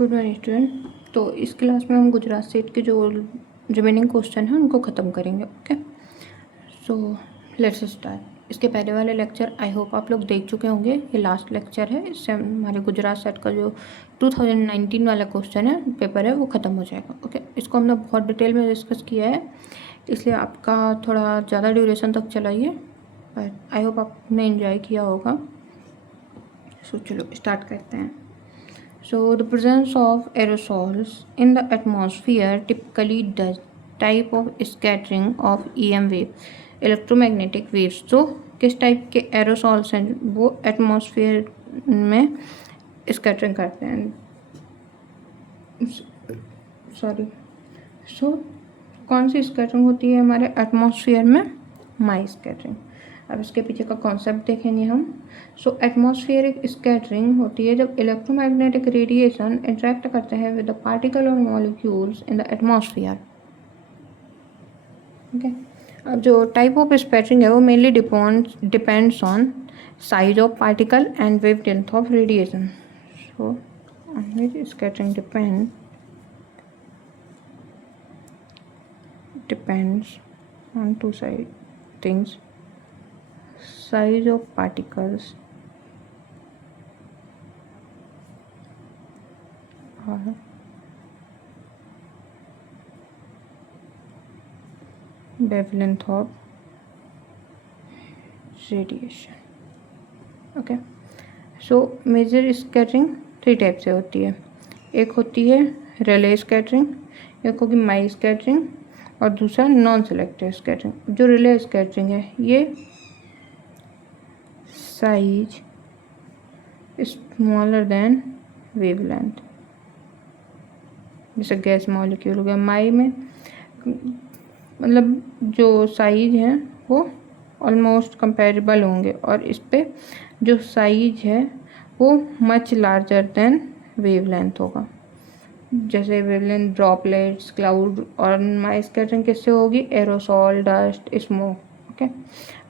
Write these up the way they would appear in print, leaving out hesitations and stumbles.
Good morning student. तो इस class में हम गुजरात स्टेट के जो रिमेनिंग क्वेश्चन हैं उनको ख़त्म करेंगे। Okay, so let's start. इसके पहले वाले लेक्चर आई होप आप लोग देख चुके होंगे। ये लास्ट लेक्चर है, इससे हमारे गुजरात स्टेट का जो 2019 वाला क्वेश्चन है पेपर है वो ख़त्म हो जाएगा। ओके, इसको हमने बहुत डिटेल में डिस्कस किया है, इसलिए आपका थोड़ा ज़्यादा ड्यूरेशन तक चलाइए, बट आई होप आपने एंजॉय किया होगा। सो चलो स्टार्ट करते हैं। So the presence of aerosols in the atmosphere typically does type of scattering of EM wave, electromagnetic waves। तो किस टाइप के एरोसॉल्स हैं वो एटमॉस्फेयर में स्कैटरिंग करते हैं, सॉरी। सो कौन सी स्कैटरिंग होती है हमारे एटमॉस्फेयर में? माई स्कैटरिंग। अब इसके पीछे का कॉन्सेप्ट देखेंगे हम। सो एटमॉस्फेरिक स्कैटरिंग होती है जब इलेक्ट्रोमैग्नेटिक रेडिएशन इंटरेक्ट करते हैं विद द पार्टिकल और molecules in the atmosphere. Okay, अब जो टाइप ऑफ स्कैटरिंग है वो mainly depends on size of particle and wavelength of radiation. So scattering depends on two things: size of particles or wavelength of radiation। Okay, so major scattering 3 type से होती है। एक होती है रेले scattering, एक होगी माई स्कैटरिंग और दूसरा नॉन सेलेक्टिव स्कैटरिंग। जो रिले स्कैटरिंग है ये साइज स्मॉलर देन वेवलेंथ, जैसे गैस मॉलिक्यूल हो गया। माई में मतलब जो साइज है वो ऑलमोस्ट कंपेरेबल होंगे और इस पे जो साइज है वो मच लार्जर देन वेवलेंथ होगा, जैसे वेवलेंथ ड्रॉपलेट्स, क्लाउड। और माई स्कैटरिंग किससे होगी? Aerosol, dust, smoke. ओके,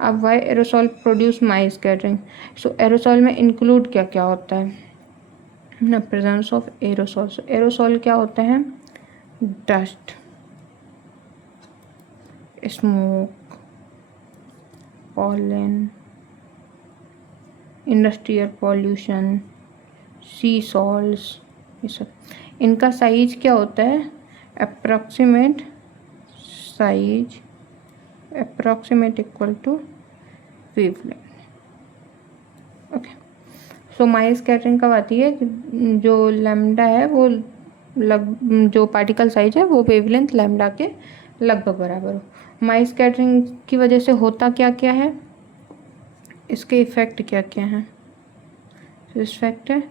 अब वाई एरोसॉल प्रोड्यूस माई स्कैटरिंग। सो एरोसॉल में इंक्लूड क्या क्या होता है ना? Presence of aerosol. एरोसॉल क्या होते हैं? Dust, smoke, pollen, industrial pollution, sea salts, ये सब। इनका साइज क्या होता है? Approximate size approximate equal to wavelength. Okay, so Mie scattering कब आती है? जो लैम्डा है वो जो पार्टिकल साइज है वो वेवलेंथ लैम्डा के लगभग बराबर हो। माई स्कैटरिंग की वजह से होता क्या क्या है, इसके इफ़ेक्ट क्या क्या हैं? तो इफेक्ट है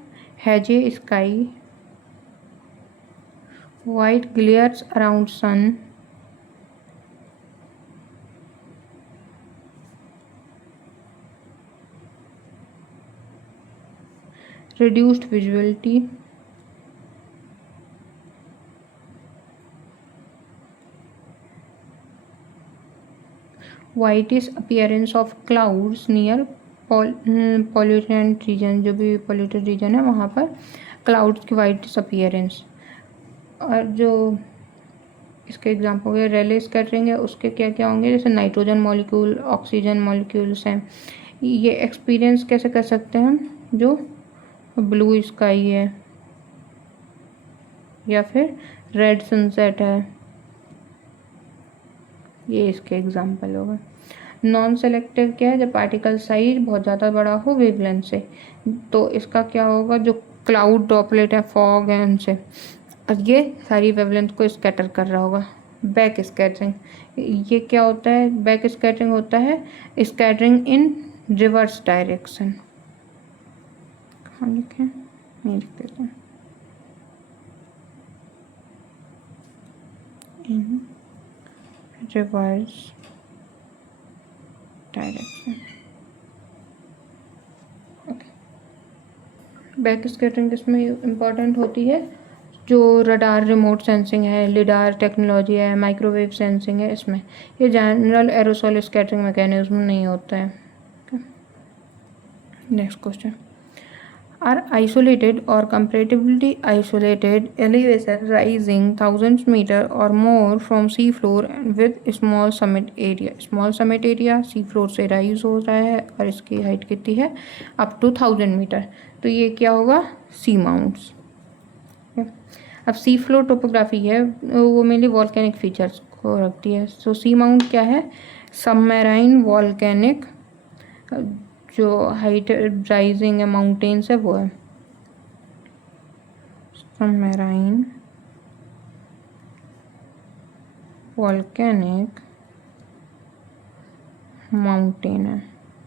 हैजे sky, white glares around sun, reduced visibility, whitish appearance of clouds near polluted region। जो भी polluted region है वहाँ पर clouds की whitish appearance। और जो इसके एग्जाम्पल है रेले स्कैटरिंग है, उसके क्या क्या होंगे? जैसे नाइट्रोजन मॉलिक्यूल, ऑक्सीजन मॉलिक्यूल्स हैं। ये एक्सपीरियंस कैसे कर सकते हैं हम? जो ब्लू स्काई है या फिर रेड सनसेट है, ये इसके एग्जाम्पल होगा। नॉन सेलेक्टिव क्या है? जब पार्टिकल साइज बहुत ज़्यादा बड़ा हो वेवलेंथ से, तो इसका क्या होगा? जो क्लाउड ड्रॉपलेट है, फॉग है, उनसे ये सारी वेवलेंथ को स्कैटर कर रहा होगा। बैक स्कैटरिंग, ये क्या होता है? बैक स्कैटरिंग होता है स्कैटरिंग इन रिवर्स डायरेक्शन। कहाँ लिखे? नहीं लिख देते हैं। In reverse direction. Okay, back scattering किसमें इम्पॉर्टेंट होती है? जो रडार रिमोट सेंसिंग है, लिडार टेक्नोलॉजी है, माइक्रोवेव सेंसिंग है, इसमें ये जनरल एरोसॉल स्कैटरिंग मैकेनिज्म नहीं होता है। Next question, are isolated or comparatively isolated elevation rising thousands meter or more from sea floor with small summit area. Small summit area sea floor से rise हो रहा है और इसकी हाइट कितनी है अप टू 1000 मीटर. तो ये क्या होगा सी माउंट्स. अब सी फ्लोर टोपोग्राफी है वो मेनली वॉल्केनिक फीचर्स को रखती है. सो सी माउंट क्या है सबमराइन वॉल्केनिक जो हाइट राइजिंग है माउंटेन्स है वो है सबमराइन वॉल्केनिक माउंटेन है.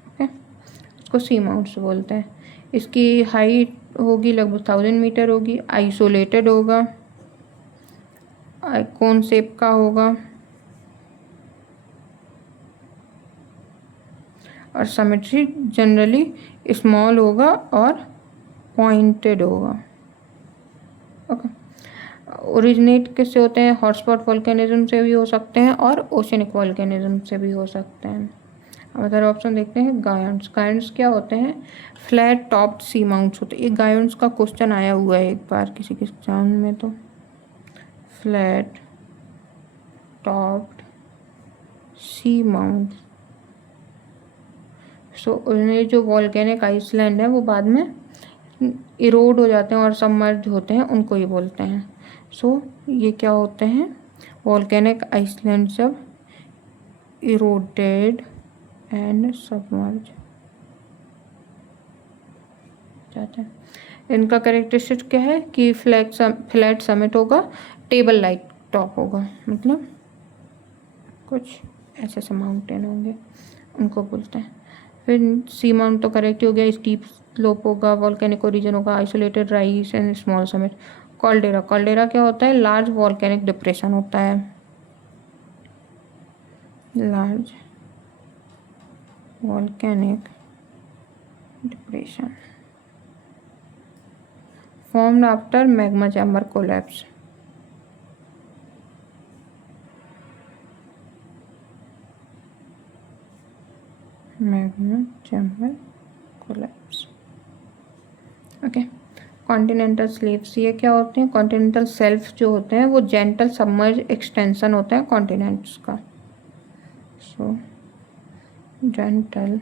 ओके इसको सी माउंट्स बोलते हैं. इसकी हाइट होगी लगभग 1000 मीटर होगी. आइसोलेटेड होगा कौन शेप का होगा और सिमेट्री जनरली स्मॉल होगा और पॉइंटेड होगा. ओके ओरिजिनेट किससे होते हैं हॉटस्पॉट वॉल्केनिज्म से भी हो सकते हैं और ओशनिक वॉल्केनिज्म से भी हो सकते हैं. अब अदर ऑप्शन देखते हैं गायंट्स. गायंट्स क्या होते हैं फ्लैट टॉप्ड सी माउंट्स होते हैं. ये गायंट्स का क्वेश्चन आया हुआ है एक बार किसी के एग्जाम में. तो फ्लैट टॉप्ड सी माउंट्स. सो ये जो वॉल्केनिक आइसलैंड है वो बाद में इरोड हो जाते हैं और सबमर्ज होते हैं उनको ही बोलते हैं. सो ये क्या होते हैं वॉल्केनिक आइसलैंड जब इरोडेड एंड सबमर्ज जाते हैं. इनका कैरेक्टरिस्टिक क्या है कि फ्लैट समिट होगा टेबल लाइक टॉप होगा मतलब कुछ ऐसे ऐसे माउंटेन होंगे उनको बोलते हैं. फिर सी माउंट तो करेक्ट हो गया. स्टीप स्लोप होगा वॉल्केनिक ओरिजिन होगा isolated rise and small summit. Caldera caldera क्या होता है लार्ज वॉल्केनिक डिप्रेशन होता है. Large volcanic depression formed after magma chamber collapse. Magma chamber collapse. Okay. Continental shelves ये क्या होते हैं कॉन्टिनेंटल सेल्फ जो होते हैं वो जेंटल सबमर्ज एक्सटेंशन होता है कॉन्टिनेंट्स का. सो gentle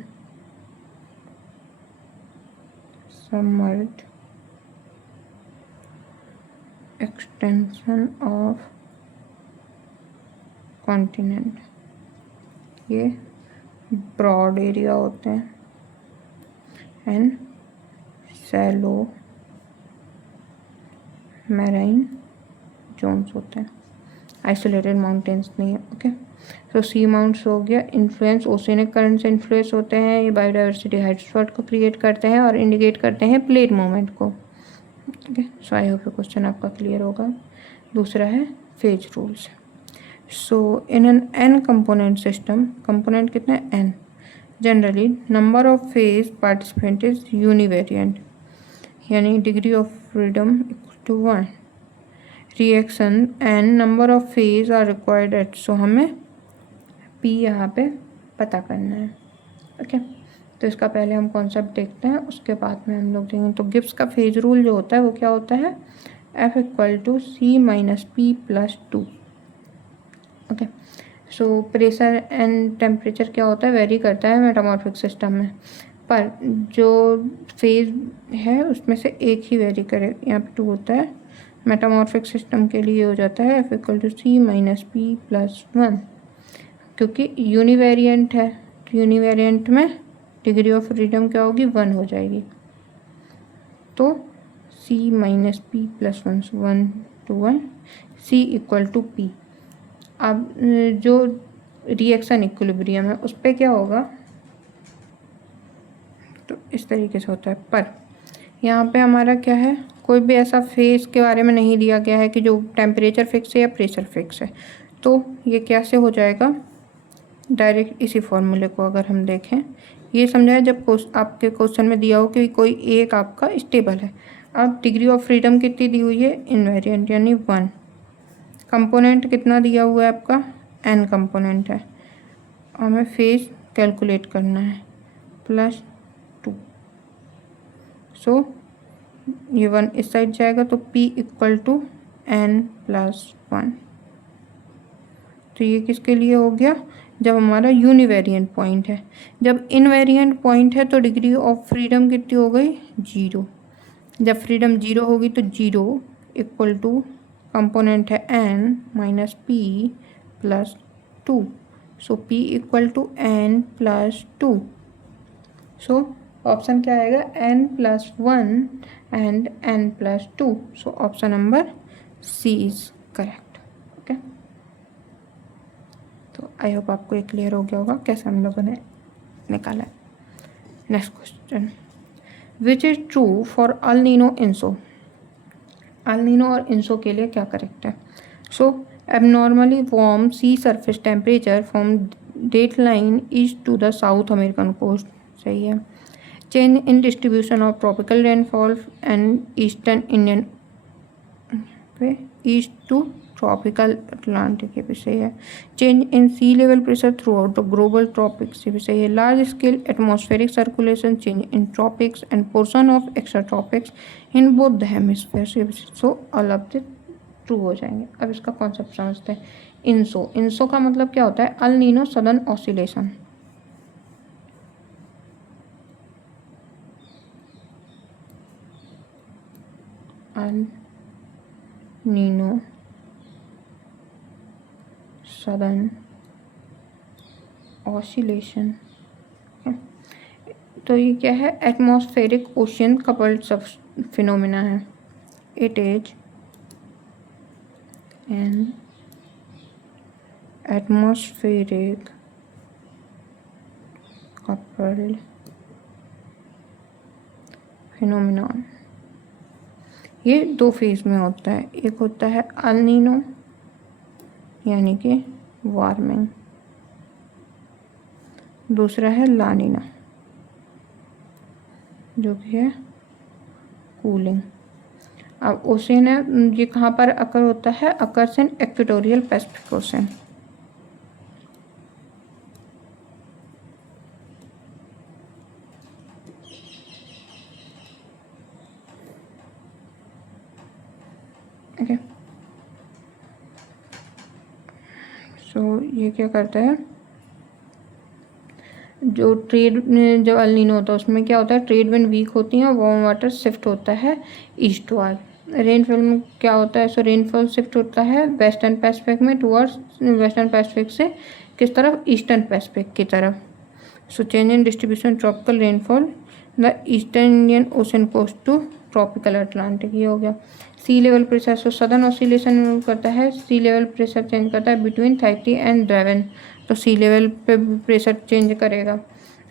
submerge extension of continent. ये ब्रॉड एरिया होते हैं एंड सैलो मैराइन जोन्स होते हैं. आइसोलेटेड माउंटेन्स नहीं है. ओके सो सी माउंट्स हो गया. इन्फ्लुएंस ओशियनिक करंट से इन्फ्लुएंस होते हैं. ये बायोडाइवर्सिटी हॉटस्पॉट को क्रिएट करते हैं और इंडिकेट करते हैं प्लेट मूवमेंट को. ओके सो आई होप ये क्वेश्चन आपका क्लियर होगा. दूसरा है phase rules. So in n n component system component कितने n generally number of phase participant is univariant यानी degree of freedom equal to 1. Reaction n number of phase are required at. So हमें p यहाँ पे पता करना है. Okay तो इसका पहले हम कॉन्सेप्ट देखते हैं उसके बाद में हम लोग देखेंगे. तो गिब्स का फेज रूल जो होता है वो क्या होता है F equal to C minus P plus 2. Okay so pressure and temperature क्या होता है वेरी करता है मेटामॉर्फिक सिस्टम में पर जो फेज है उसमें से एक ही वेरी करे. यहाँ पे 2 होता है. मेटामॉर्फिक सिस्टम के लिए हो जाता है F equal to C minus P plus 1 क्योंकि यूनिवेरिएंट है. तो यूनिवेरिएंट में डिग्री ऑफ फ्रीडम क्या होगी 1 हो जाएगी. तो c minus P plus 1 1 to 1 c equal to p. अब जो रिएक्शन इक्विलिब्रियम है उस पर क्या होगा तो इस तरीके से होता है. पर यहाँ पे हमारा क्या है कोई भी ऐसा फेज के बारे में नहीं दिया गया है कि जो टेम्परेचर फिक्स है या प्रेशर फिक्स है. तो ये कैसे हो जाएगा डायरेक्ट इसी फॉर्मूले को अगर हम देखें ये समझाए जब आपके क्वेश्चन में दिया हो कि कोई एक आपका स्टेबल है. अब डिग्री ऑफ फ्रीडम कितनी दी हुई है इनवेरिएंट यानी 1. कंपोनेंट कितना दिया हुआ है आपका n कंपोनेंट है. हमें फेज कैलकुलेट करना है +2. सो ये 1 इस साइड जाएगा तो P इक्वल टू n+1। तो ये किसके लिए हो गया, जब हमारा यूनिवेरिएंट पॉइंट है। जब इनवेरिएंट पॉइंट है तो डिग्री ऑफ फ्रीडम कितनी हो गई, 0। जब फ्रीडम 0 होगी तो 0 इक्वल टू कंपोनेंट है n-p+2। So p equal to n+2। So option क्या आएगा, n+1 and n+2। So option number C is correct. Okay, तो आई होप आपको ये क्लियर हो गया होगा कैसे हम लोगों ने निकाला है। Next question, which is true for El Nino ENSO. El Nino और इंसो के लिए क्या करेक्ट है। So abnormally warm sea surface temperature from date line east to the South American coast, सही है। Change in distribution of tropical rainfall and eastern Indian पे east to tropical Atlantic, ये भी सही है। Change in sea level pressure throughout the global tropics, ये भी सही है। Large scale atmospheric circulation, change in tropics end portion of extra tropics in both the hemispheres, ये भी so all of the true हो जाएंगे। अब इसका कॉन्सेप्ट समझते हैं। इंसो, इंसो का मतलब क्या होता है, El Nino southern oscillation. El Nino southern oscillation, तो ये क्या है, एटमॉस्फेरिक ओशियन कपल्ड सब फिनोमिना है। It is an atmospheric coupled phenomenon. ये दो फेज में होता है, एक होता है अल नीनो यानी कि वार्मिंग, दूसरा है ला नीना जो कि है कूलिंग। अब ओशन है, ये कहाँ पर अकर होता है, occurs in equatorial Pacific ocean. Okay, so ये क्या करता है, जो ट्रेड, जब अल नीनो होता है उसमें क्या होता है, ट्रेड विंड वीक होती है, वार्म वाटर शिफ्ट होता है ईस्टवर्ड। रेनफॉल में क्या होता है, सो रेनफॉल शिफ्ट होता है वेस्टर्न पैसिफिक में टूवर्ड्स, वेस्टर्न पैसिफिक से किस तरफ, ईस्टर्न पैसिफिक की तरफ। So change in distribution tropical rainfall the eastern Indian ocean coast to tropical Atlantic, ये हो गया। Sea level pressure, so southern oscillation करता है, सी लेवल प्रेशर चेंज करता है बिटवीन थैटी एंड ड्रेवन, तो सी लेवल पे प्रेशर चेंज करेगा।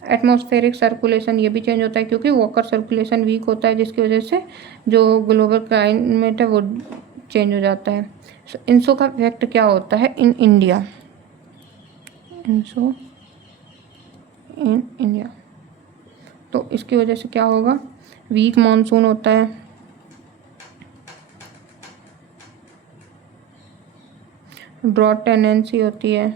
एटमॉस्फेरिक सर्कुलेशन, ये भी चेंज होता है क्योंकि वॉकर सर्कुलेशन वीक होता है, जिसकी वजह से जो ग्लोबल क्लाइमेट है वो चेंज हो जाता है। सो इंसो का इफेक्ट क्या होता है इन इंडिया, इंसो इन इंडिया, तो इसकी वजह से क्या होगा, वीक मानसून होता है, ड्रॉट टेंडेंसी होती है,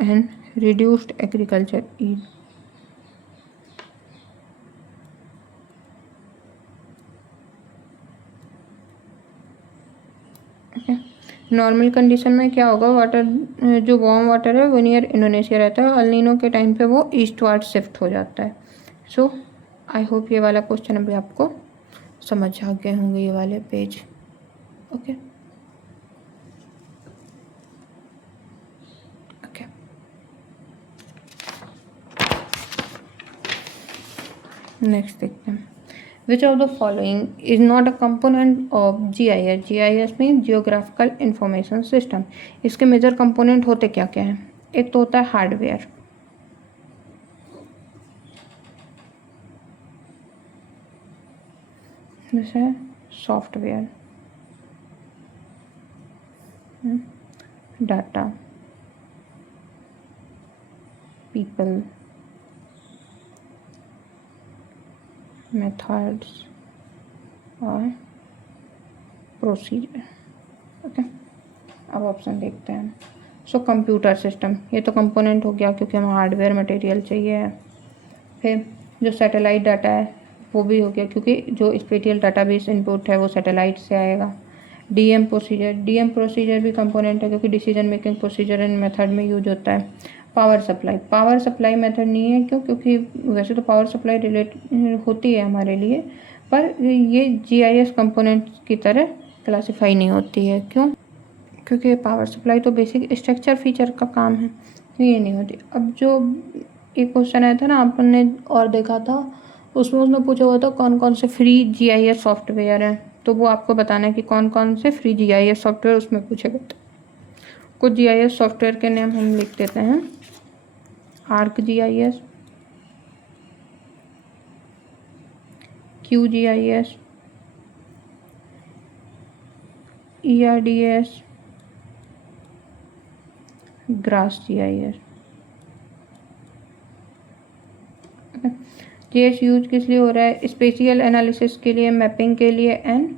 and reduced agriculture yield. Normal condition में क्या होगा, वाटर जो वार्म वाटर है वो नियर इंडोनेशिया रहता है, अल नीनो के टाइम पे वो ईस्टवर्ड शिफ्ट हो जाता है। सो आई होप ये वाला क्वेश्चन अभी आपको समझ आ गए होंगे, ये वाले पेज। ओके ओके, नेक्स्ट देखते हैं। Which of the following is not a component of GIS? GIS means Geographical Information System। इसके मेजर कंपोनेंट होते क्या क्या हैं, एक तो होता है हार्डवेयर, जैसे सॉफ्टवेयर, डाटा, पीपल, मेथड्स और प्रोसीजर। ओके, अब ऑप्शन देखते हैं। सो कंप्यूटर सिस्टम, ये तो कंपोनेंट हो गया क्योंकि हमें हार्डवेयर मटेरियल चाहिए। फिर जो सैटेलाइट डाटा है वो भी हो गया क्योंकि जो स्पेटियल डाटाबेस इनपुट है वो सैटेलाइट से आएगा। डीएम प्रोसीजर भी कंपोनेंट है क्योंकि decision making procedure and method में यूज होता है। पावर सप्लाई मेथड नहीं है क्योंकि वैसे तो पावर सप्लाई रिलेट होती है हमारे लिए, पर ये जीआईएस कंपोनेंट की तरह क्लासिफाई नहीं होती है। क्यों? क्योंकि पावर सप्लाई तो बेसिक स्ट्रक्चर फीचर का काम है, ये नहीं होती। अब जो एक क्वेश्चन आया था ना आपने और देखा था, उसमें उसने पूछा हुआ था कौन कौन से फ्री जीआईएस सॉफ्टवेयर हैं, तो वो आपको बताना है कि कौन कौन से फ्री जीआईएस सॉफ्टवेयर उसमें पूछे गए थे। कुछ जीआईएस सॉफ्टवेयर के नाम हम लिख देते हैं। Arc GIS, QGIS, ERDS, grass GIS। GS use किस लिए हो रहा है? स्पेशियल एनालिसिस के लिए, मैपिंग के लिए एंड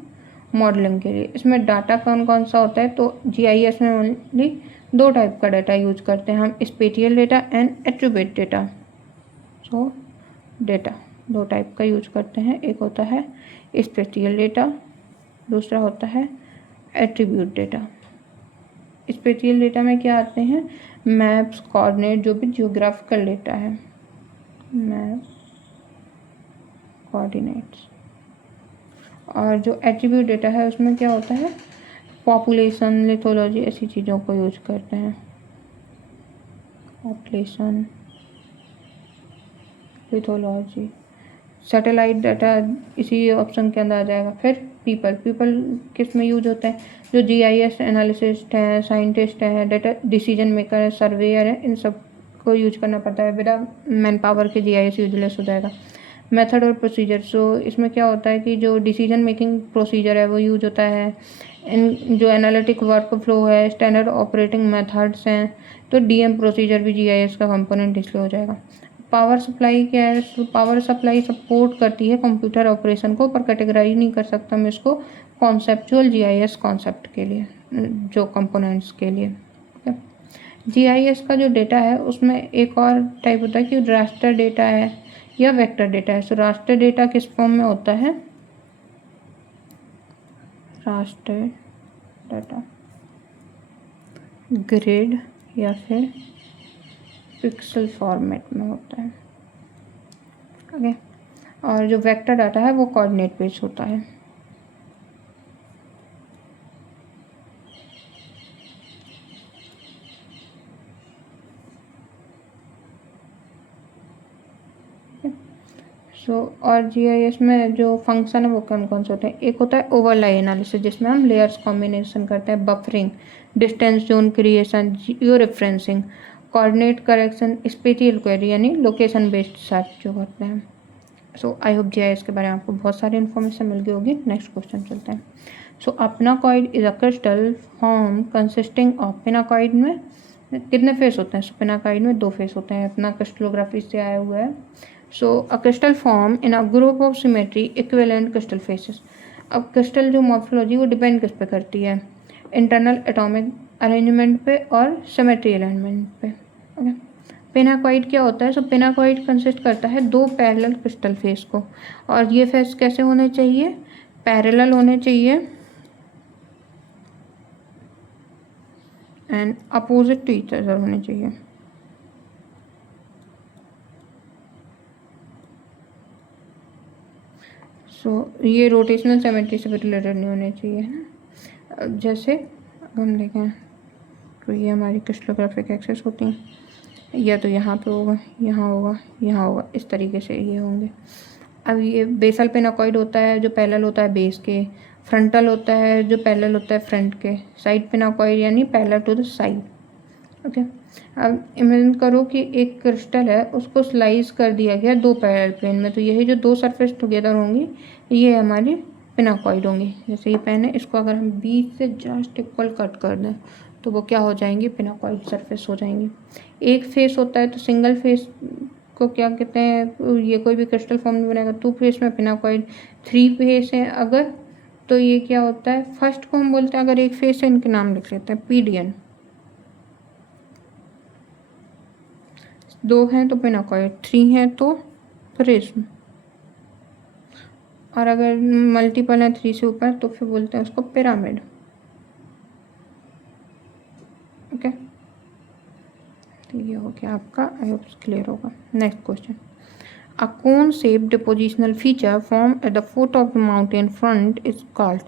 मॉडलिंग के लिए। इसमें डाटा कौन कौन सा होता है? तो जीआईएस में ओनली 2 टाइप का डाटा यूज करते हैं हम, spatial data and attribute data. So data 2 type का यूज करते हैं, एक होता है स्पेटियल डेटा, दूसरा होता है एट्रीब्यूट डेटा। स्पेटियल डेटा में क्या आते हैं? मैप्स, कोऑर्डिनेट, जो भी जियोग्राफिकल डेटा है, मैप, कोऑर्डिनेट्स। और जो एट्रीब्यूट डेटा है उसमें क्या होता है? पॉपुलेशन, लिथोलॉजी, ऐसी चीज़ों को यूज करते हैं। पॉपुलेशन, लिथोलॉजी, सैटेलाइट डाटा इसी ऑप्शन के अंदर आ जाएगा। फिर पीपल किस में यूज होते हैं? जो जीआईएस एनालिसिस्ट हैं, साइंटिस्ट हैं, डेटा डिसीजन मेकर है, सर्वेयर है, इन सब को यूज करना पड़ता है। बिना मैन पावर के जीआईएस यूजलेस हो जाएगा। मेथड और प्रोसीजर, सो इसमें क्या होता है कि जो डिसीजन मेकिंग प्रोसीजर है वो यूज होता है। इन जो एनालिटिक वर्क फ्लो है, स्टैंडर्ड ऑपरेटिंग मेथड्स हैं, तो डीएम प्रोसीजर भी जीआईएस का कंपोनेंट इसलिए हो जाएगा। पावर सप्लाई क्या है? पावर सप्लाई सपोर्ट करती है कंप्यूटर ऑपरेशन को, पर कैटेगराइज नहीं कर सकता मैं इसको कॉन्सेप्चुअल जीआईएस कॉन्सेप्ट के लिए, जो कंपोनेंट्स के लिए। जीआईएस का जो डेटा है उसमें एक और टाइप होता है कि रास्टर डेटा है या वेक्टर डेटा है। सो रास्टर डेटा किस फॉर्म में होता है? रास्टर डाटा ग्रिड या फिर पिक्सल फॉर्मेट में होता है। ओके। और जो वेक्टर डाटा है वो कोऑर्डिनेट बेस्ड होता है। और जीआईएस में जो फंक्शन है वो कौन कौन से होते हैं? एक होता है ओवरलाई एनालिसिस, जिसमें हम लेयर्स कॉम्बिनेशन करते हैं, buffering, distance zone creation, geo referencing, coordinate correction, spatial query यानी लोकेशन बेस्ड सर्च जो करते हैं। सो आई होप जीआईएस के बारे में आपको बहुत सारी इन्फॉर्मेशन मिल गई होगी। नेक्स्ट क्वेश्चन चलते हैं। So a pinacoid is a crystal form consisting of, pinacoid में कितने फेस होते हैं? सो पिनाकॉइड में 2 फेस होते हैं, अपना क्रिस्टलोग्राफी से आया हुआ है। So a crystal form in a group of symmetry equivalent crystal faces. अब क्रिस्टल जो मॉर्फोलॉजी वो डिपेंड किस पे करती है? इंटरनल एटॉमिक अरेंजमेंट पे और सिमेट्री अरेंजमेंट पे। ओके। पिनाकॉइड क्या होता है? सो पिनाकॉइड कंसिस्ट करता है 2 पैरेलल क्रिस्टल फेस को, और ये फेस कैसे होने चाहिए? पैरेलल होने चाहिए and opposite to each other होने चाहिए। ये रोटेशनल सिमेट्री से भी रिलेटेड नहीं होने चाहिए, है ना। जैसे हम देखें तो ये हमारी क्रिस्टलोग्राफिक एक्सेस होती हैं, या तो यहाँ पे होगा, यहाँ होगा, यहाँ होगा, इस तरीके से ये होंगे। अब ये बेसल पिनाकॉइड होता है जो पैरेलल होता है बेस के, फ्रंटल होता है जो पैरेलल होता है फ्रंट के, साइड पिनाकॉइड यानी parallel to the side. Okay. अब इमेजिन करो कि एक क्रिस्टल है, उसको स्लाइस कर दिया गया 2 पैरेलल प्लेन में, तो यही जो 2 सरफेस टुगेदर होंगी ये हमारी पिनाकॉइड होंगी। जैसे ये पेन है, इसको अगर हम बीच से जस्ट इक्वल कट कर दें तो वो क्या हो जाएंगी? पिनाकॉइड सरफेस हो जाएंगी। एक फेस होता है तो सिंगल फेस को क्या कहते हैं? ये कोई भी क्रिस्टल फॉर्म में बनेगा 2 फेस में पिनाकॉइड। 3 फेस है अगर, तो ये क्या होता है? फर्स्ट को हम बोलते हैं, अगर एक फेस है इनके नाम लिख लेते हैं, पीडियन। 2 हैं तो पिनाकॉइड, 3 हैं तो प्रिज्म, और अगर मल्टीपल हैं 3 से ऊपर तो फिर बोलते हैं उसको पिरामिड। ओके, तो ये हो गया आपका, आई होप क्लियर होगा। Next question, a cone shape depositional feature form at the foot of the mountain front is called.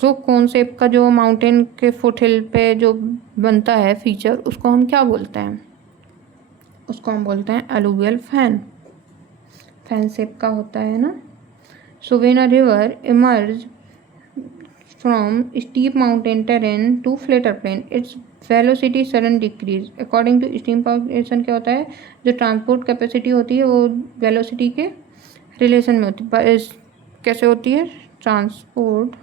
जो कोन शेप का जो माउंटेन के फुट हिल पे जो बनता है फीचर, उसको हम क्या बोलते हैं? उसको हम बोलते हैं एलुवियल फैन। फैन शेप का होता है ना। So when a river emerge from steep mountain terrain to flatter plain, its velocity sudden decrease according to steam propagation। क्या होता है, जो ट्रांसपोर्ट कैपेसिटी होती है वो वेलोसिटी के रिलेशन में होती है। कैसे होती है? Transport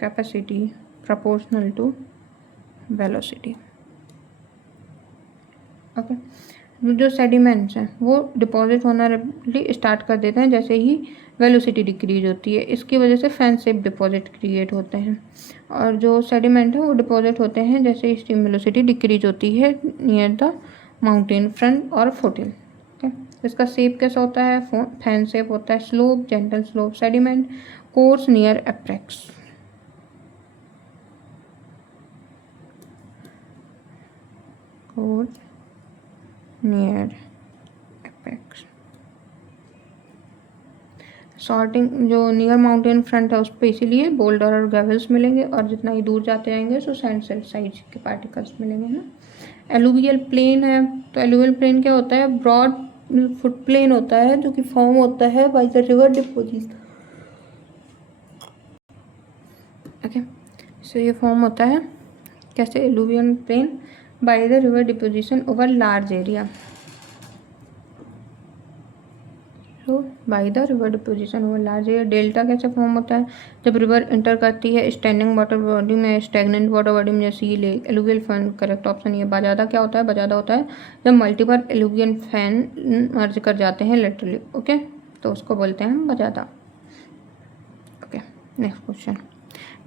capacity proportional to velocity. Okay, जो सेडिमेंट्स हैं वो डिपॉजिट होना स्टार्ट कर देते हैं जैसे ही वेलोसिटी डिक्रीज होती है। इसकी वजह से फैन शेप डिपॉजिट क्रिएट होते हैं। और जो सेडिमेंट है वो डिपॉजिट होते हैं जैसे स्टीम वेलोसिटी डिक्रीज होती है नियर द माउंटेन फ्रंट और फुटहिल। ओके, इसका शेप कैसा होता है? फैन शेप होता है, slope, gentle slope, sediment, course near apex. Course near apex. Sorting जो नियर माउंटेन फ्रंट है उस पर इसीलिए बोल्डर और ग्रेवल्स मिलेंगे, और जितना ही दूर जाते जाएंगे तो सैंड साइज के पार्टिकल्स मिलेंगे ना। एलुवियल प्लेन है, तो एलुवियल प्लेन क्या होता है? ब्रॉड फुट प्लेन होता है जो कि फॉर्म होता है by the river deposition. Okay, so ये फॉर्म होता है कैसे? Alluvial plain by the river deposition over large area. तो by the river deposition over large area. Delta कैसे फॉर्म होता है? जब रिवर इंटर करती है स्टैंडिंग वाटर बॉडी में, स्टैग्नेंट वाटर बॉडी में, जैसे ये lake. Alluvial fan correct option. ये बाजादा क्या होता है? बाजादा होता है जब मल्टीपल एलुवियल फैन मर्ज कर जाते हैं लेटरली। ओके, तो उसको बोलते हैं हम bajada. Okay, next question,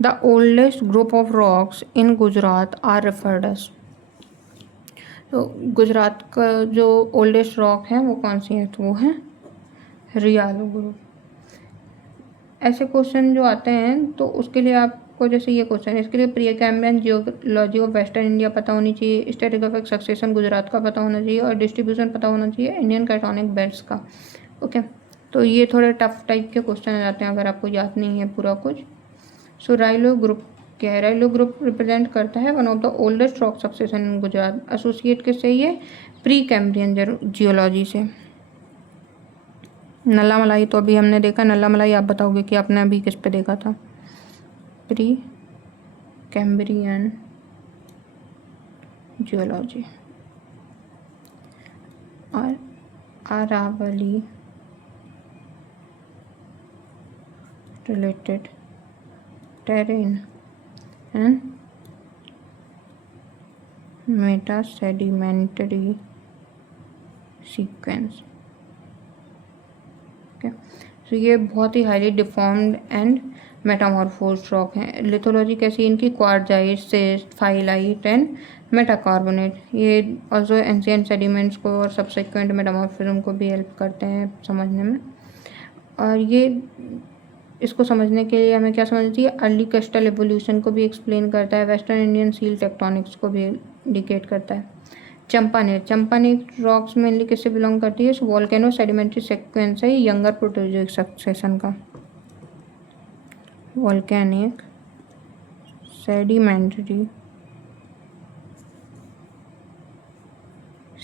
the oldest group of rocks in Gujarat are referred as. तो गुजरात का जो ओल्डेस्ट रॉक है वो कौन सी है? तो वो है रियालो ग्रुप। ऐसे क्वेश्चन जो आते हैं तो उसके लिए आपको, जैसे ये क्वेश्चन है, इसके लिए pre Cambrian geology of western India पता होनी चाहिए, स्ट्रेटिग्राफिक सक्सेशन गुजरात का पता होना चाहिए, और डिस्ट्रीब्यूशन पता होना चाहिए इंडियन कैटोनिक बेल्ट्स का। ओके, तो ये थोड़े टफ टाइप के क्वेश्चन आ जाते हैं अगर आपको याद नहीं है पूरा कुछ। सो राइलो ग्रुप क्या है? राइलो ग्रुप रिप्रेजेंट करता है one of the oldest rock succession in Gujarat. Associate किससे? ये प्री कैम्ब्रियन जियोलॉजी से। नल्ला मलाई तो अभी हमने देखा। नल्ला मलाई आप बताओगे कि आपने अभी किस पे देखा था? Precambrian geology. और Aravalli related terrain and meta sedimentary sequence. तो ये बहुत ही highly deformed and metamorphose rock हैं। लिथोलॉजी कैसी इनकी? Quartzite, schist, phyllite and metacarbonate. ये ऑल्सो एंशिएंट सेडिमेंट्स को और सब्सिक्वेंट मेटामॉर्फिज्म को भी हेल्प करते हैं समझने में। और ये इसको समझने के लिए हमें क्या समझना चाहिए? अर्ली क्रिस्टल एवोल्यूशन को भी एक्सप्लेन करता है, वेस्टर्न इंडियन सील टेक्टोनिक्स को भी इंडिकेट करता है। चंपानेर, चंपानेर रॉक्स मेनली किससे बिलोंग करती है? वॉल्केनो सेडिमेंट्री सीक्वेंस है यंगर प्रोटेरोजिक सक्सेशन का। वॉल्केनिक सेडिमेंट्री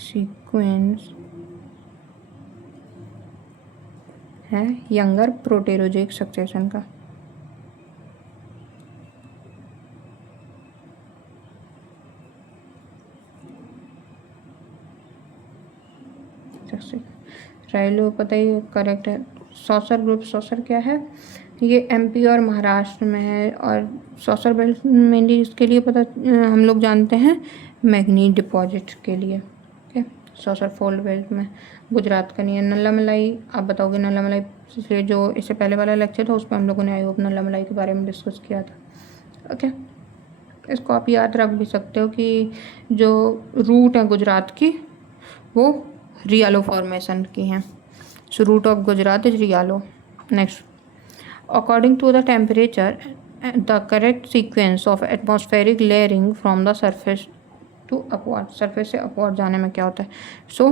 सीक्वेंस है यंगर प्रोटेरोजिक सक्सेशन का। राइलो पता ही करेक्ट है। सौसर ग्रुप, सौसर क्या है? ये एमपी और महाराष्ट्र में है। और सौसर बेल्ट मेनली इसके लिए पता हम लोग जानते हैं मैग्नीज डिपॉजिट के लिए। ओके, सौसर फोल्ड बेल्ट में गुजरात का नहीं है। नल्ला मलाई आप बताओगे? नल्ला मलाई से जो इससे पहले वाला लेक्चर था उस पर हम लोगों ने आई होप नल्ला मलाई के बारे में डिस्कस किया था। ओके, इसको आप याद रख भी सकते हो कि जो रूट है गुजरात की वो रियालो फॉर्मेशन की हैं। So root of Gujarat is रियालो। Next, according to the temperature the correct sequence of atmospheric layering from the surface to upward, surface से अपवर्ड जाने में क्या होता है? So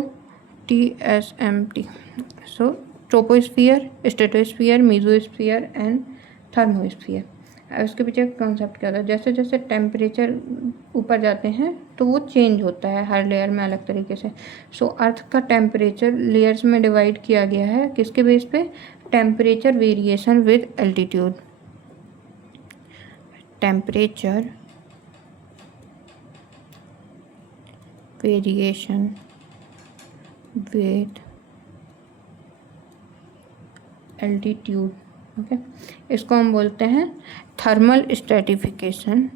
TSMT, so troposphere, stratosphere, mesosphere and thermosphere. उसके पीछे कॉन्सेप्ट क्या होता है? जैसे जैसे टेम्परेचर ऊपर जाते हैं तो वो चेंज होता है हर लेयर में अलग तरीके से। सो अर्थ का टेम्परेचर लेयर्स में डिवाइड किया गया है किसके बेस पे? Temperature variation with altitude. Temperature variation with altitude. Okay, इसको हम बोलते हैं थर्मल स्ट्रेटिफिकेशन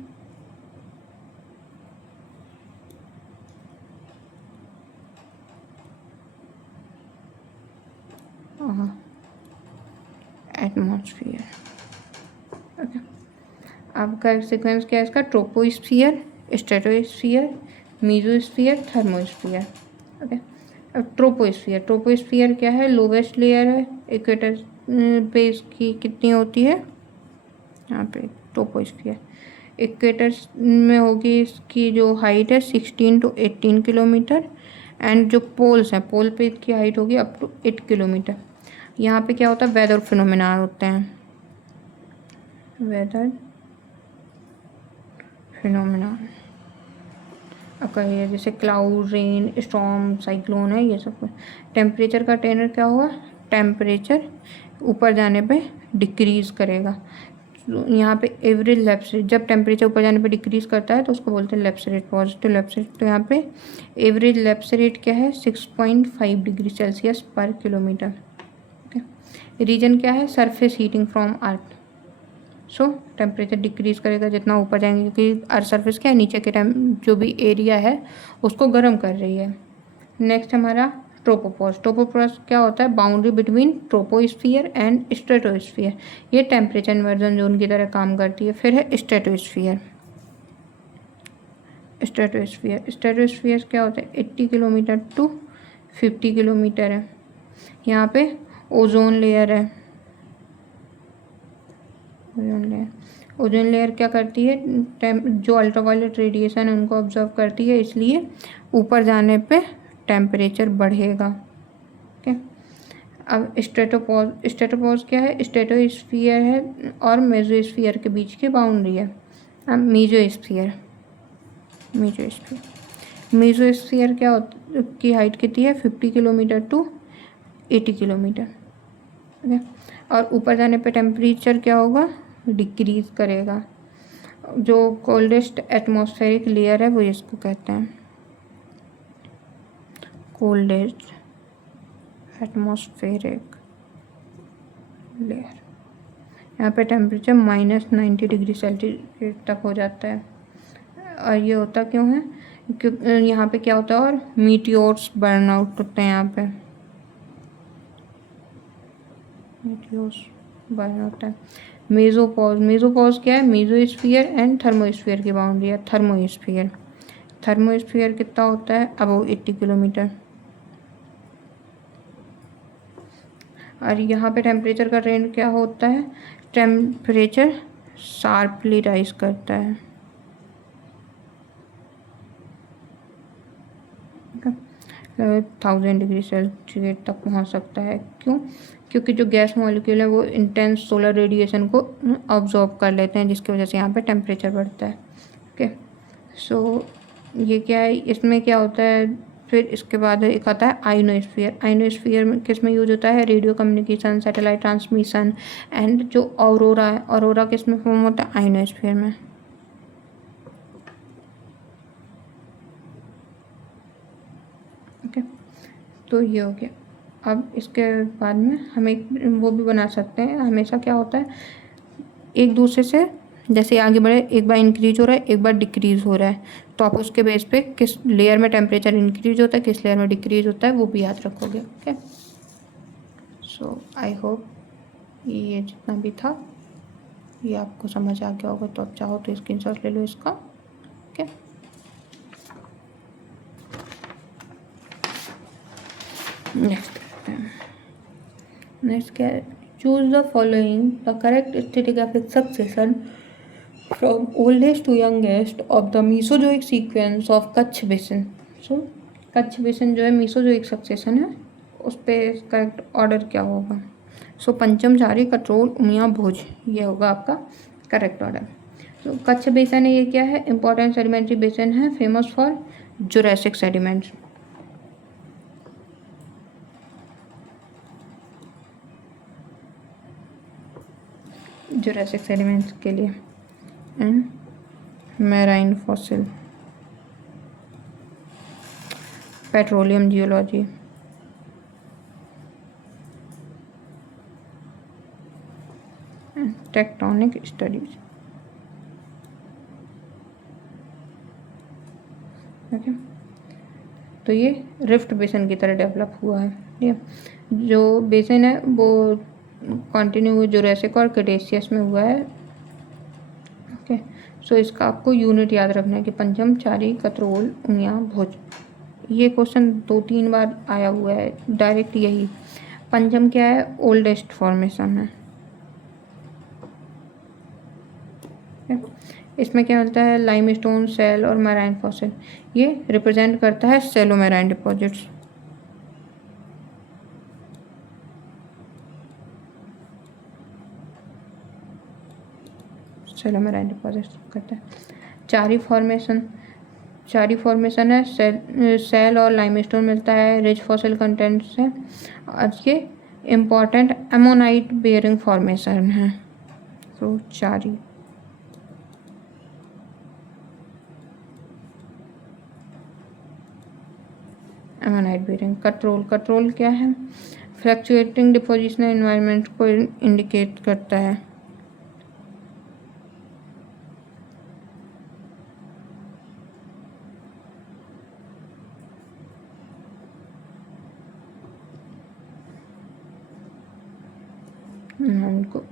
एटमॉस्फेयर। ओके, आपका सीक्वेंस क्या है इसका? Troposphere, stratosphere, mesosphere, thermosphere. Okay, अब ट्रोपोस्फियर, ट्रोपोस्फियर क्या है? लोवेस्ट लेयर है, इक्वेटर पे इसकी कितनी होती है? यहाँ पे ट्रोपोस्फियर इक्वेटर में होगी, इसकी जो हाइट है 16 to 18 किलोमीटर एंड जो पोल्स हैं, पोल पे इसकी हाइट होगी अप टू 8 किलोमीटर। यहाँ पे क्या होता है? वेदर फिनोमेना होते हैं, वेदर फिनोमेना अकर है, जैसे क्लाउड, रेन, स्टॉर्म, साइक्लोन है, ये सब। टेम्परेचर का टेनर क्या होगा? टेम्परेचर ऊपर जाने पे डिक्रीज़ करेगा। यहाँ पे एवरेज लैप्स रेट, जब टेम्परेचर ऊपर जाने पे डिक्रीज़ करता है तो उसको बोलते हैं lapse rate, positive lapse rate. तो यहाँ पे एवरेज लैप्स रेट क्या है? 6.5 डिग्री सेल्सियस पर किलोमीटर। ओके, रीजन क्या है? Surface heating from earth. So temperature decrease करेगा जितना ऊपर जाएंगे, क्योंकि अर्थ सरफेस क्या है? नीचे के जो भी एरिया है उसको गर्म कर रही है। नेक्स्ट हमारा ट्रोपोपॉज। ट्रोपोपॉज क्या होता है? Boundary between troposphere and stratosphere. ये टेम्परेचर इन्वर्जन जोन की तरह काम करती है। फिर है स्ट्रेटोस्फियर। स्ट्रेटोस्फियर, स्ट्रेटोस्फियर क्या होता है? 80 किलोमीटर टू 50 किलोमीटर है। यहाँ पे ओजोन लेयर है। ओजोन लेयर क्या करती है? जो अल्ट्रावायलेट रेडिएशन है उनको ऑब्जर्व करती है, इसलिए ऊपर जाने पे टेम्परेचर बढ़ेगा। ओके, अब स्ट्रेटोपॉज क्या है? स्ट्रेटोस्फियर है और मेसोस्फियर के बीच की बाउंड्री है। अब मेसोस्फियर क्या की हाइट कितनी है? 50 किलोमीटर टू 80 किलोमीटर। ओके, और ऊपर जाने पे टेम्परेचर क्या होगा? डिक्रीज करेगा। जो कोल्डेस्ट एटमॉस्फेरिक लेयर है वो इसको कहते हैं कोल्डेस्ट एटमॉस्फेरिक लेयर। यहाँ पे टेम्परेचर -90 डिग्री सेल्सियस तक हो जाता है। और ये होता क्यों है? क्योंकि यहाँ पे क्या होता है? और मीटियोर्स बर्न आउट होते हैं यहाँ पे, मीटियोर्स बर्न होता है। मेसोपॉज क्या है? मेसोस्फियर एंड थर्मोस्फियर की बाउंड्री है। थर्मोस्फियर कितना होता है? Above 80 kilometre. और यहाँ पे टेम्परेचर का रेंज क्या होता है? टेम्परेचर शार्पली राइज करता है। 1000 डिग्री सेल्सियस तक पहुँच सकता है। क्यों? क्योंकि जो गैस मॉलिक्यूल है वो इंटेंस सोलर रेडिएशन को ऑब्जॉर्व कर लेते हैं, जिसकी वजह से यहाँ पे टेम्परेचर बढ़ता है। ओके, सो ये क्या है? इसमें क्या होता है? फिर इसके बाद एक आता है आइनोस्फीयर। आइनोस्फीयर में किस में यूज होता है? Radio communication, satellite transmission and जो ऑरोरा है, ऑरोरा किस में फॉर्म होता है? आइनोस्फीयर में। ओके, तो ये हो गया। अब इसके बाद में हम एक वो भी बना सकते हैं। हमेशा क्या होता है? एक दूसरे से जैसे आगे बढ़े, एक बार इंक्रीज हो रहा है, एक बार डिक्रीज हो रहा है, तो आप उसके बेस पे किस लेयर में टेम्परेचर इंक्रीज होता है, किस लेयर में डिक्रीज होता है, वो भी याद रखोगे। ओके, सो आई होप ये जितना भी था ये आपको समझ आ गया होगा। तो आप चाहो तो स्क्रीनशॉट ले लो इसका। ओके, नेक्स्ट क्या है, choose the following the correct stratigraphic succession from oldest to youngest of the Mesozoic sequence of Kutch basin. So Kutch basin जो है मीसोजोइक सक्सेशन है, उस पर करेक्ट ऑर्डर क्या होगा? सो पंचम, चारी, कटरोल, उमिया, भोज, ये होगा आपका करेक्ट ऑर्डर। तो कच्छ बेसिन है, ये क्या है? इंपॉर्टेंट सेडिमेंट्री बेसिन है, famous for Jurassic sediments. Jurassic sediments के लिए and marine fossil, petroleum geology, tectonic studies. Okay, तो ये रिफ्ट बेसिन की तरह डेवलप हुआ है। ठीक है, जो बेसिन है वो कॉन्टिन्यू जुरासिक और क्रेटेशियस में हुआ है। ओके, सो इसका आपको यूनिट याद रखना है कि पंचम, चारी, कतरोल, उमिया, भोज। ये क्वेश्चन 2-3 बार आया हुआ है डायरेक्ट यही। पंचम क्या है? ओल्डेस्ट फॉर्मेशन है। इसमें क्या मिलता है? लाइमस्टोन, सेल और मैराइन फॉसिल। ये रिप्रेजेंट करता है सेलो मैराइन डिपॉजिट्स। सेलो मैराइन डिपॉजिट्स करता है। चारी फॉर्मेशन है, सेल और लाइमस्टोन मिलता है, रिच फॉसिल कंटेंट्स है, और ये इम्पॉर्टेंट एमोनाइट बेयरिंग फॉर्मेशन है। तो चारी एमोनाइट बेयरिंग। कटरोल क्या है? फ्लक्चुएटिंग डिपोजिशनल एनवायरनमेंट को इंडिकेट करता है।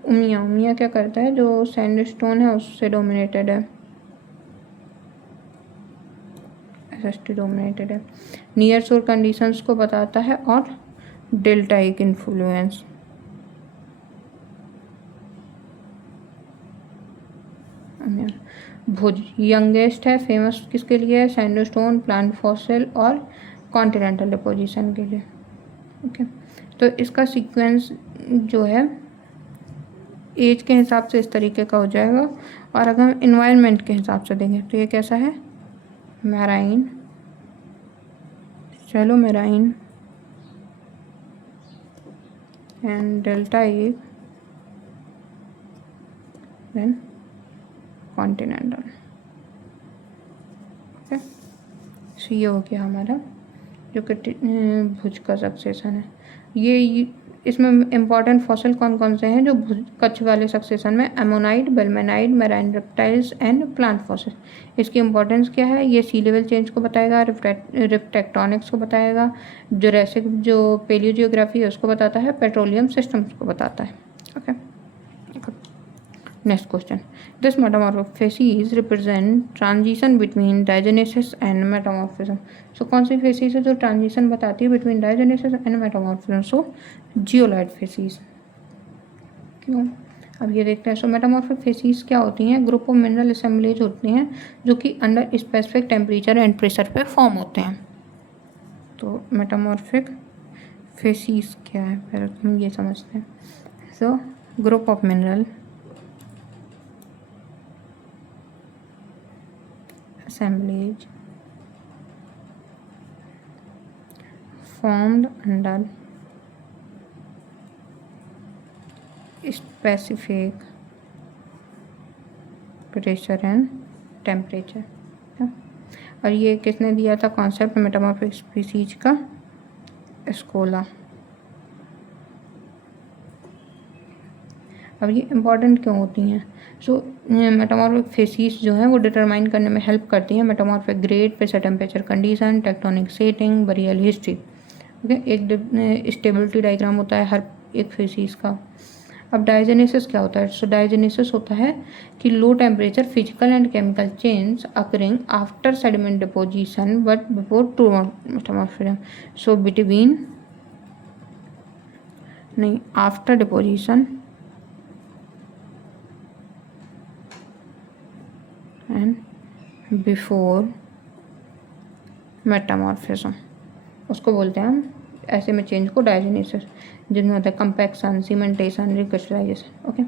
उमिया क्या करता है? जो सैंडस्टोन है उससे डोमिनेटेड है, एसएसटी डोमिनेटेड है। नियर शोर कंडीशंस को बताता है और डेल्टाइक इन्फ्लुएंस। भुज यंगेस्ट है, फेमस किसके लिए है? सैंडस्टोन, प्लांट फॉसिल और कॉन्टिनेंटल डिपोजिशन के लिए। ओके, तो इसका सीक्वेंस जो है एज के हिसाब से इस तरीके का हो जाएगा, और अगर हम इन्वायरमेंट के हिसाब से देंगे तो ये कैसा है? मैराइन, चलो marine and deltaic, then continental. Okay, so ये हो गया हमारा जो कि भुज का सक्सेशन है। ये इसमें इम्पॉर्टेंट फॉसिल कौन कौन से हैं जो कच्छ वाले सक्सेशन में? Ammonite, belemnite, marine reptiles and plant fossil. इसकी इंपॉर्टेंस क्या है? ये सी लेवल चेंज को बताएगा, रिफ्ट टेक्टोनिक्स को बताएगा, जुरासिक जो पेलियोजियोग्राफी है उसको बताता है, पेट्रोलियम सिस्टम्स को बताता है। Okay, next question, this metamorphic facies represent transition between diagenesis and metamorphism. So कौन सी फेसिस है जो ट्रांजिशन बताती है between diagenesis and metamorphism? So zeolite facies. क्यों? अब ये देखते हैं। सो मेटामॉर्फिक फेसिस क्या होती हैं? ग्रुप ऑफ मिनरल असेंबलीज होती हैं जो कि under specific temperature and pressure पे फॉर्म होते हैं। तो मेटामॉर्फिक फेसिस क्या है पहले हम ये समझते हैं। So group of mineral assemblage formed under specific pressure and temperature। और ये किसने दिया था कॉन्सेप्ट मेटामॉर्फिक स्पीसीज का? स्कोला। अब ये इम्पॉर्टेंट क्यों होती हैं? सो मेटामॉर्फिक फेसिस जो हैं वो डिटरमाइन करने में हेल्प करती हैं metamorphic grade, pressure, temperature, condition, tectonic setting, burial history. Okay, एक स्टेबिलिटी डायग्राम होता है हर एक फेसिस का, अब डायजेनेसिस क्या होता है? सो डायजेनेसिस होता है कि low temperature physical and chemical change occurring after sediment deposition but before true metamorphism. So between नहीं, after deposition and before metamorphism, उसको बोलते हैं हम ऐसे में चेंज को डायजेनेसिस, जिनमें होता है कंपैक्शन, सीमेंटेशन, रिक्रिस्टलाइजेशन। ओके,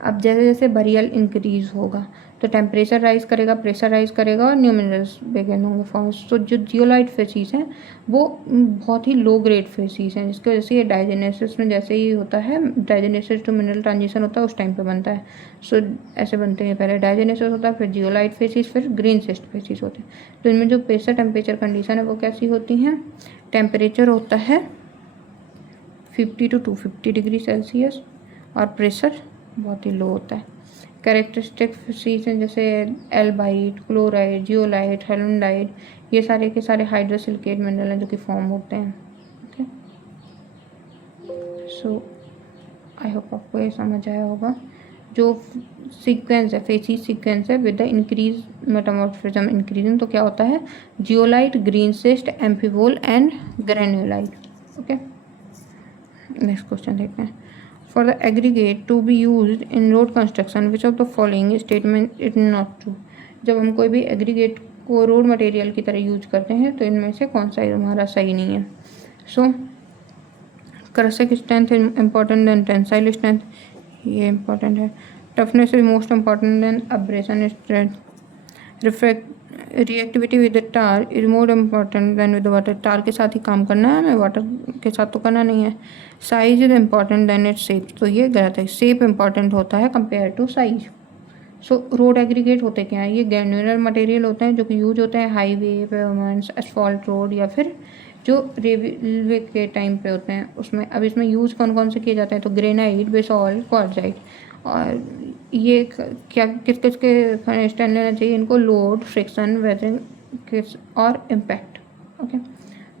अब जैसे जैसे बरियल इंक्रीज होगा तो टेम्परेचर राइज करेगा, प्रेशर राइज करेगा और न्यू मिनरल्स बिगिन होंगे फॉर्म। तो जो जियोलाइट फेसिस हैं वो बहुत ही लो ग्रेड फेसिस हैं, जिसकी वजह से ये डायजेनेसिस में जैसे ही होता है, डायजेनेसिस टू मिनरल ट्रांजिशन होता है उस टाइम पे बनता है। सो ऐसे बनते हैं, पहले डायजेनेसिस होता है, फिर जियोलाइट फेसिस, फिर ग्रीन सिस्ट फेसिस होते हैं। तो इनमें जो प्रेशर टेम्परेचर कंडीशन है वो कैसी होती हैं? टेम्परेचर होता है 50 to 250 डिग्री सेल्सियस और प्रेशर बहुत ही लो होता है। कैरेक्टरिस्टिक फेसिस हैं जैसे एल्बाइट, क्लोराइड, जियोलाइट, हेलुंडाइट, ये सारे के सारे हाइड्रोसिलिकेट मिनरल हैं जो कि फॉर्म होते हैं। ओके, सो आई होप आपको ये समझ आया होगा। जो सीक्वेंस है, फेसिस सीक्वेंस है with the increase metamorphism increasing, तो क्या होता है? Zeolite, green schist, amphibole and granulite. Okay, next question देखते हैं। For the aggregate to be used in road construction which of the following statement is not true? जब हम कोई भी एग्रीगेट को रोड मटेरियल की तरह यूज करते हैं तो इनमें से कौन सा हमारा सही नहीं है? So crushing strength is important than tensile strength, ये इम्पॉर्टेंट है। Toughness is most important than abrasion strength. Reactivity with tar is more important than with water, tar के साथ ही काम करना है हमें, वाटर के साथ तो करना नहीं है। Size is important then it's shape, तो ये गलत है, शेप इम्पॉर्टेंट होता है compare to size. So rod aggregate होते क्या हैं? ये ग्रैन्युलर मटेरियल होते हैं जो कि यूज होते हैं हाईवे, पेवमेंट्स, एसफॉल्ट रोड या फिर जो रेलवे के टाइम पे होते हैं उसमें। अब इसमें यूज़ कौन कौन से किए जाते हैं? तो ग्रेनाइट, बेसॉल्ट, क्वार्टजाइट। और ये क्या किस किस के स्टैंड लेना चाहिए इनको? लोड, फ्रिक्शन, वेदरिंग और इम्पैक्ट। ओके,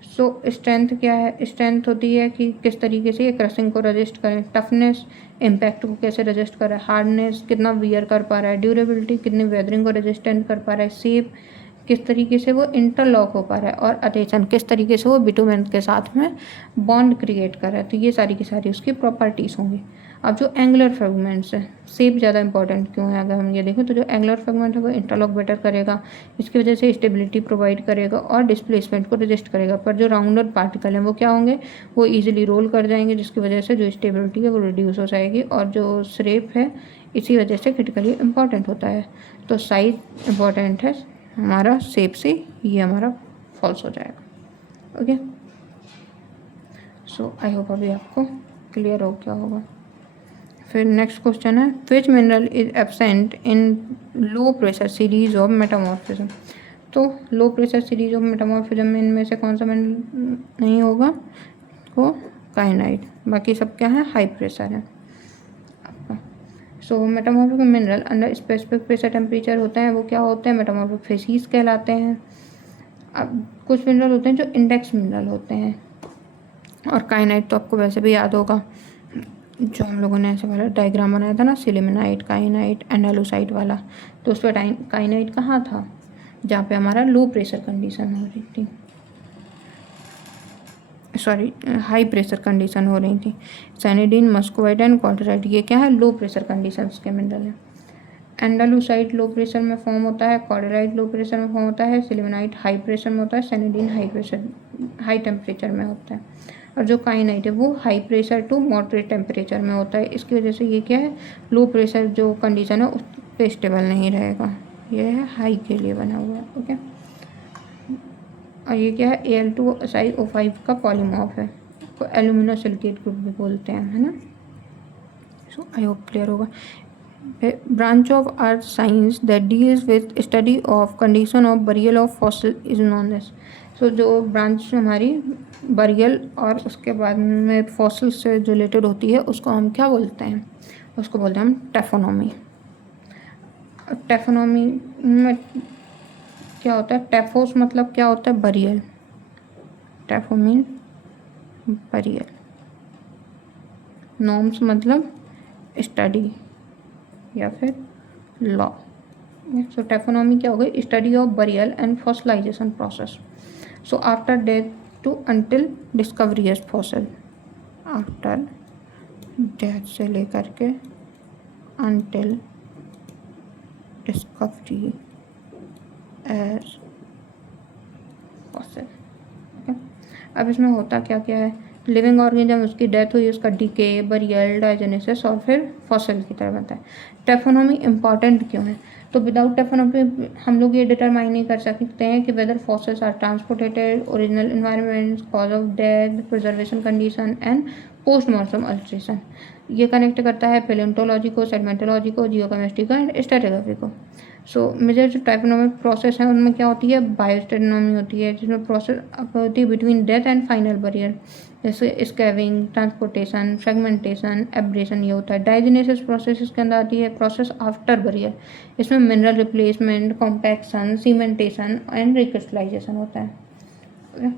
सो स्ट्रेंथ क्या है? स्ट्रेंथ होती है कि किस तरीके से ये क्रशिंग को रजिस्ट करें। टफनेस, इम्पैक्ट को कैसे रजिस्ट कर रहा है। हार्डनेस, कितना वियर कर पा रहा है। ड्यूरेबिलिटी, कितनी वेदरिंग को रेजिस्टेंट कर पा रहा है। शेप, किस तरीके से वो इंटरलॉक हो पा रहा है। और अटेंशन, किस तरीके से वो बिटुमेन के साथ में बॉन्ड क्रिएट कर रहा है। तो ये सारी की सारी उसकी प्रॉपर्टीज़ होंगी। अब जो एंगुलर फ्रेगमेंट्स है, शेप ज़्यादा इंपॉर्टेंट क्यों है? अगर हम ये देखें तो जो एंगुलर फ्रेगमेंट है वो इंटरलॉक बेटर करेगा, इसकी वजह से स्टेबिलिटी प्रोवाइड करेगा और डिस्प्लेसमेंट को रजिस्ट करेगा। पर जो राउंडर पार्टिकल हैं वो क्या होंगे? वो ईजिली रोल कर जाएंगे, जिसकी वजह से जो स्टेबिलिटी है वो रिड्यूस हो जाएगी और जो शेप है इसी वजह से क्रिटिकली इम्पॉर्टेंट होता है। तो साइज इम्पॉर्टेंट है हमारा, शेप से ये हमारा फॉल्स हो जाएगा। ओके, सो आई होप अभी आपको क्लियर हो गया होगा। फिर नेक्स्ट क्वेश्चन है, which mineral is absent in low pressure series of metamorphism? तो low pressure series of metamorphism में इनमें से कौन सा मिनरल नहीं होगा? वो काइनाइट, बाकी सब क्या है? हाई प्रेशर है आपका। So metamorphic mineral under specific pressure temperature होते हैं, वो क्या होते हैं? मेटामॉर्फिक फेसिस कहलाते हैं। अब कुछ मिनरल होते हैं जो इंडेक्स मिनरल होते हैं, और काइनाइट तो आपको वैसे भी याद होगा, जो हम लोगों ने ऐसे वाला डायग्राम बनाया था ना, सिलिमेनाइट, काइनाइट, एंडालुसाइट वाला। तो उस पर काइनाइट कहाँ था? जहाँ पे हमारा लो प्रेशर कंडीशन हो रही थी, सॉरी हाई प्रेशर कंडीशन हो रही थी। सैनिडीन, मस्कोवाइट एंड क्वार्टराइट, ये क्या है? लो प्रेशर कंडीशन के मिनरल है। एंडालुसाइट लो प्रेशर में फॉर्म होता है, क्वार्टराइट लो प्रेशर में फॉर्म होता है, सिलिमेनाइट हाई प्रेशर में होता है, सैनिडीन हाई टेम्परेचर में होता है। और जो काइनाइट है वो high pressure to moderate temperature में होता है। इसकी वजह से ये क्या है? लो प्रेशर जो कंडीशन है उस पर स्टेबल नहीं रहेगा। ये है हाई के लिए बना हुआ है। ओके, और ये क्या है? Al2SiO5 का पॉलीमॉर्फ है, को एल्यूमिनोसिलिकेट ग्रुप भी बोलते हैं, है ना। सो आई होप क्लियर होगा। Branch of earth science that deals with study of condition of burial of fossil is known as. So जो ब्रांच हमारी बरियल और उसके बाद में फॉसिल से रिलेटेड होती है उसको हम क्या बोलते हैं? उसको बोलते हैं हम टेफोनॉमी। टेफोनॉमी में क्या होता है? टेफोस मतलब क्या होता है? Burial. Tapho mean burial. Norms मतलब स्टडी या फिर लॉ। सो टैक्सोनॉमी क्या हो गई, study of burial and fossilization process. So after death to until discovery as fossil, after death से लेकर के अंटिल डिस्कवरी एज फॉसिल। अब इसमें होता क्या क्या है, लिविंग ऑर्गेनिज्म उसकी डेथ हुई, उसका डीके, बरियल, डायजेनेसिस और फिर फॉसिल की तरह बनता है। टैक्सोनॉमी इंपॉर्टेंट क्यों है, तो विदाउट टैक्सोनॉमी हम लोग ये डिटरमाइन नहीं कर सकते हैं कि whether fossils are transported, original environment, cause of death, preservation condition and postmortem alteration. ये कनेक्ट करता है पेलेंटोलॉजी को, सेडिमेंटोलॉजी को, जियोकेमिस्ट्री को एंड स्ट्रेटिग्राफी को। सो मेजर जो टैक्सोनॉमिक प्रोसेस है उनमें क्या होती है, बायोस्टेनोमी होती है, जिसमें प्रोसेस होती है between death and final barrier, जैसे स्कैविंग, ट्रांसपोर्टेशन, फ्रेगमेंटेशन, एब्रेशन, ये होता है। डाइजेनेसिस प्रोसेस इसके अंदर आती है, प्रोसेस आफ्टर बरियर, इसमें mineral replacement, compaction, cementation and recrystallisation होता है।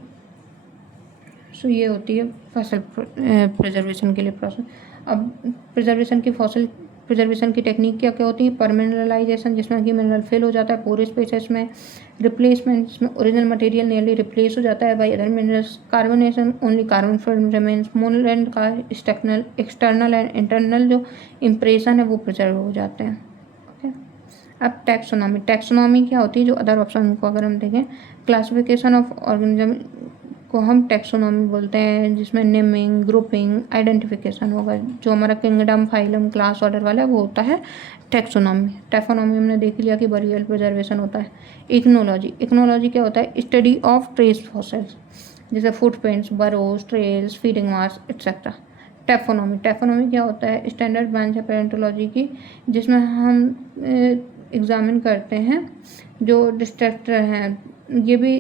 सो ये होती है फसल प्रिजर्वेशन के लिए प्रोसेस। अब प्रिजर्वेशन की फॉसिल प्रिजर्वेशन की टेक्निक क्या क्या होती है, परमिनरलाइजेशन, जिसमें कि मिनरल फिल हो जाता है पोर स्पेसेस में, रिप्लेसमेंट, जिसमें ओरिजिनल मटेरियल नियरली रिप्लेस हो जाता है by other minerals, carbonation, only carbon film remains, मोनोलेंट का एक्सटर्नल एंड इंटरनल जो इम्प्रेशन है वो प्रिजर्व हो जाते हैं। ओके, अब टैक्सोनॉमी क्या होती है, जो अदर ऑप्शन को अगर हम देखें, क्लासिफिकेशन ऑफ ऑर्गेनिज्म को हम टैक्सोनॉमी बोलते हैं, जिसमें नेमिंग, ग्रुपिंग, आइडेंटिफिकेशन होगा। जो हमारा किंगडम, फाइलम, क्लास, ऑर्डर वाला है वो होता है टैक्सोनॉमी। टैक्सोनॉमी हमने देख लिया कि बरियल प्रिजर्वेशन होता है। इक्नोलॉजी क्या होता है, स्टडी ऑफ ट्रेस फॉसिल्स, जैसे footprints, burrows, trails, feeding marks etcetera. Taxonomy क्या होता है, स्टैंडर्ड ब्रांच है पेलेंटोलॉजी की, जिसमें हम एग्जामिन करते हैं जो डिस्ट्रक्टर हैं। ये भी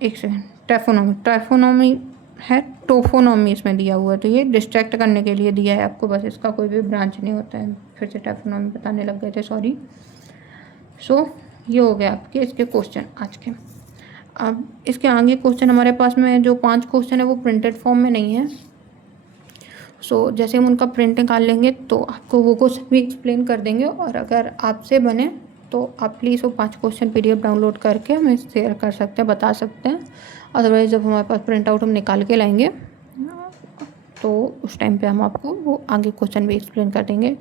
एक सेकेंड, टैक्सोनॉमी है, टोफोनॉमी इसमें दिया हुआ है, तो ये डिस्ट्रैक्ट करने के लिए दिया है आपको, बस इसका कोई भी ब्रांच नहीं होता है। फिर से टैक्सोनॉमी बताने लग गए थे, सॉरी। सो ये हो गया आपके इसके क्वेश्चन आज के। अब इसके आगे क्वेश्चन हमारे पास में जो 5 क्वेश्चन है वो प्रिंटेड फॉर्म में नहीं है। सो जैसे हम उनका प्रिंट निकाल लेंगे तो आपको वो क्वेश्चन भी एक्सप्लेन कर देंगे, और अगर आपसे बने तो आप प्लीज़ वो 5 क्वेश्चन PDF डाउनलोड करके हमें शेयर कर सकते हैं, बता सकते हैं। अदरवाइज़ जब हमारे पास प्रिंट आउट हम निकाल के लाएंगे तो उस टाइम पे हम आपको वो आगे क्वेश्चन भी एक्सप्लेन कर देंगे।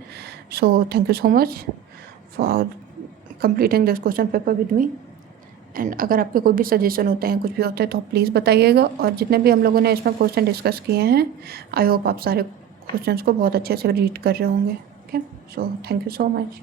So thank you so much for completing this question paper with me. And अगर आपके कोई भी सजेशन होते हैं, कुछ भी होता है, तो आप प्लीज़ बताइएगा। और जितने भी हम लोगों ने इसमें क्वेश्चन डिस्कस किए हैं, आई होप आप सारे क्वेश्चंस को बहुत अच्छे से रीड कर रहे होंगे। Okay, so thank you so much.